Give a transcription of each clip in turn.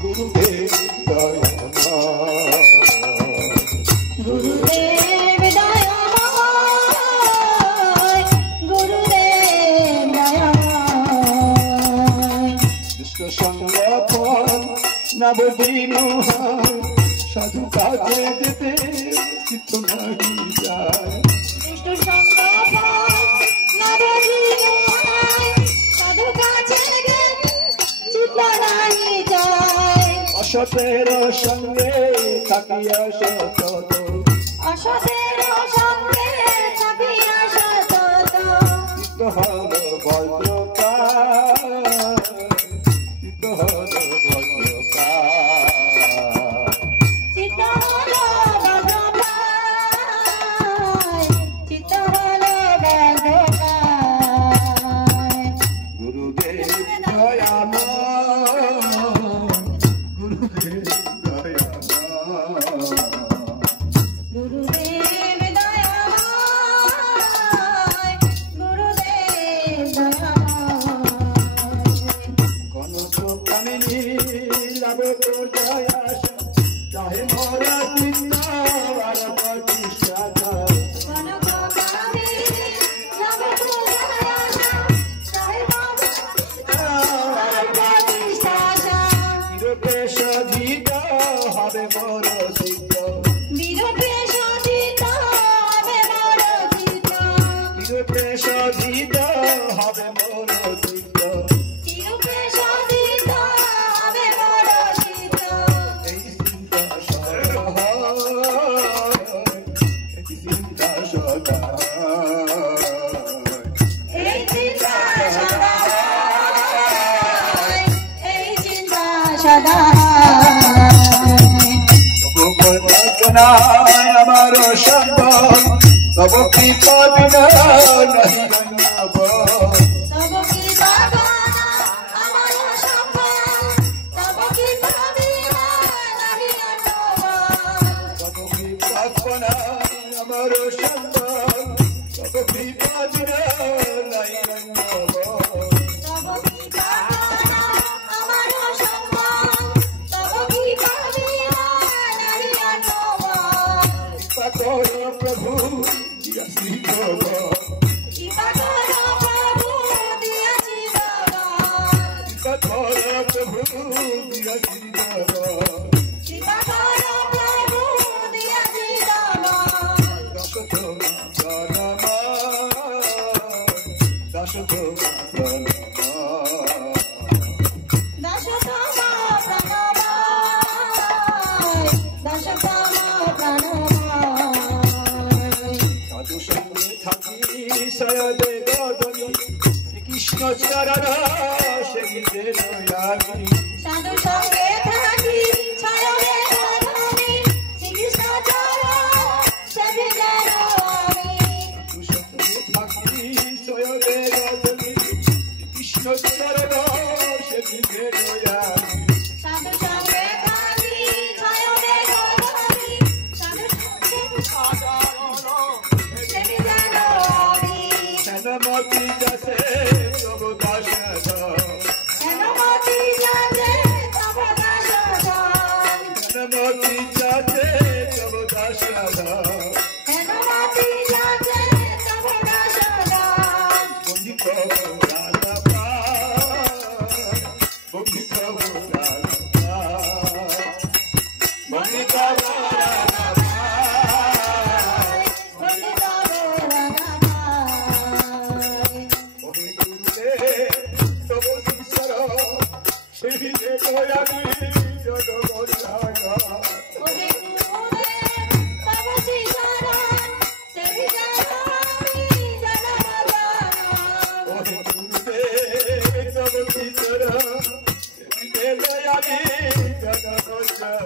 गुरुदेव गुरुदेव दयामय गुरुदेव दयामय दुष्ट संगठन नवदीन साधु काजे जेते चित्त नहीं जाए दुष्ट संगठन नवदीन साधु काजे जेते चित्त नहीं जाए असतेर संगे থাকিয়া সতত असतेर संगे থাকিয়া সতত চিত্ত হল বজ্রকার চিত্ত হল বজ্রকার চিত্ত হল বজ্রকার চিত্ত হল বজ্রকার গুরুদেব দয়াময় গুরুদেব দয়াময় गुरुदेव दयामय गुरुदेव दयामय कनक कामिनी लाभ तो जयास चाहे मोरा चित्त आरम दिशाता कनक कामिनी लाभ तो जयास चाहे मोरा चित्त आरम दिशाता নিরপেক্ষ ধীর হবে মোর চিত্ত নিরপেক্ষ চিত্ত হবে মোর চিত্ত নিরপেক্ষ ধীর হবে মোর চিত্ত নিরপেক্ষ চিত্ত হবে মোর চিত্ত এই চিন্তা সদা এই চিন্তা সদা এই চিন্তা সদা এই চিন্তা সদা ভগবৎ আমার সম্ভব তব কৃপা বিনা নাহি গণ্যব তব কৃপা আমার সম্ভব তব কৃপা বিনা নাহি গণ্যব তব কৃপা বিনা আমার সম্ভব তব কৃপা বিনা নাহি গণ্যব তব কৃপা আমার সম্ভব তব কৃপা বিনা নাহি গণ্যব কৃপা কর প্রভু দিয়াছি ভব কৃপা কর প্রভু দিয়াছি ভগবান কৃপা কর প্রভু দিয়াছি ভব কৃপা কর প্রভু দিয়াছি ভগবান দশতমা প্রণমা দশতমা প্রণমা দশতমা প্রণবায় দশতমা প্রণবায় সাধু সঙ্গে থাকি সয়দে গদনি শ্রীকৃষ্ণ চরণ সেবিতে নয়ামি সাধু সঙ্গে থাকি ছয়রে ধনি শ্রীকৃষ্ণ চরণ সেবিতে আমি সাধু সঙ্গে থাকি সয়দে গদনি শ্রীকৃষ্ণ চরণ সেবিতে নয়ামি সাধু সঙ্গে থাকি ছয়রে ধনি সাধু সঙ্গে সেবিতে আমি সেনমতি যাসে তব দাস হেনমতি যাতে তব দাসধন সেনমতি যাসে তব দাস হেনমতি যাতে তব দাসধন বন্দিত রাধা বন্দিত রাধা বন্দিত রাধা বন্দিত রাধামায় ওহে গুরুদেব তব শিষ্যর সেবিতে নয়ামি জগবৎসাগর ওহে গুরুদেব তব শ্রীচরণ সেবিতে আমি জনমদান ওহে গুরুদেব তব শিষ্যর সেবিতে নয়ামি জগবৎসাগর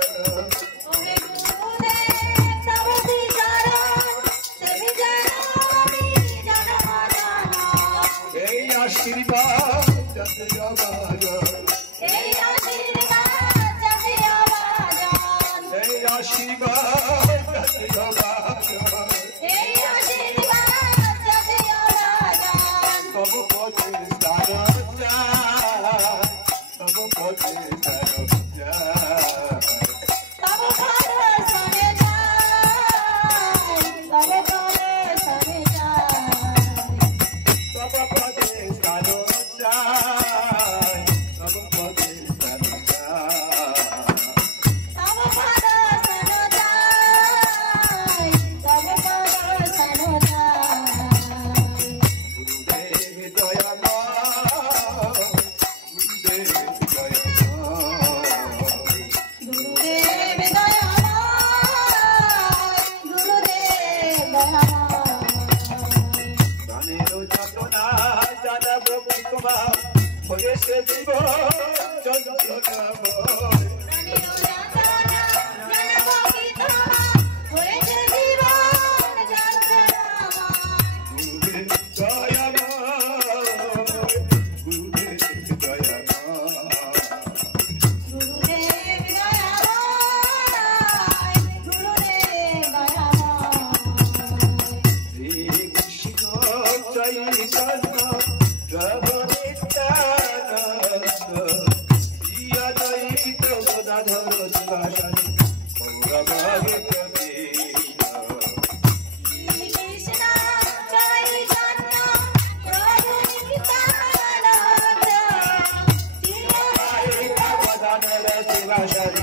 ওহে গুরুদেব তব শ্রীচরণ সেবিতে আমি জনমদান এই আশীর্বাদ যাতে আমার এই আশীর্বাদ যাতে আবাজন এই আশীর্বাদ যাতে আমার এই আশীর্বাদ যাতে আবাজন তব পথে স্থান ওরে সে জীব যন্ত্রণা প্রাণের যাতনা জানাবো কি তোমার হয়েছে জীবন যন্ত্রণাময় গুরুদেব দয়াময় গুরুদেব দয়াময় গুরুদেব দয়াময় গুরুদেব দয়াময় শ্রী কৃষ্ণ চৈতন্য প্রভু নিত্যানন্দ শ্রী অদ্বৈত গদাধর শিবাসাদি গৌরবাগে প্রবীণ কৃষ্ণ চৈতন্য প্রভু নিত্যানন্দ শ্রী গদাধর শিবাসাদি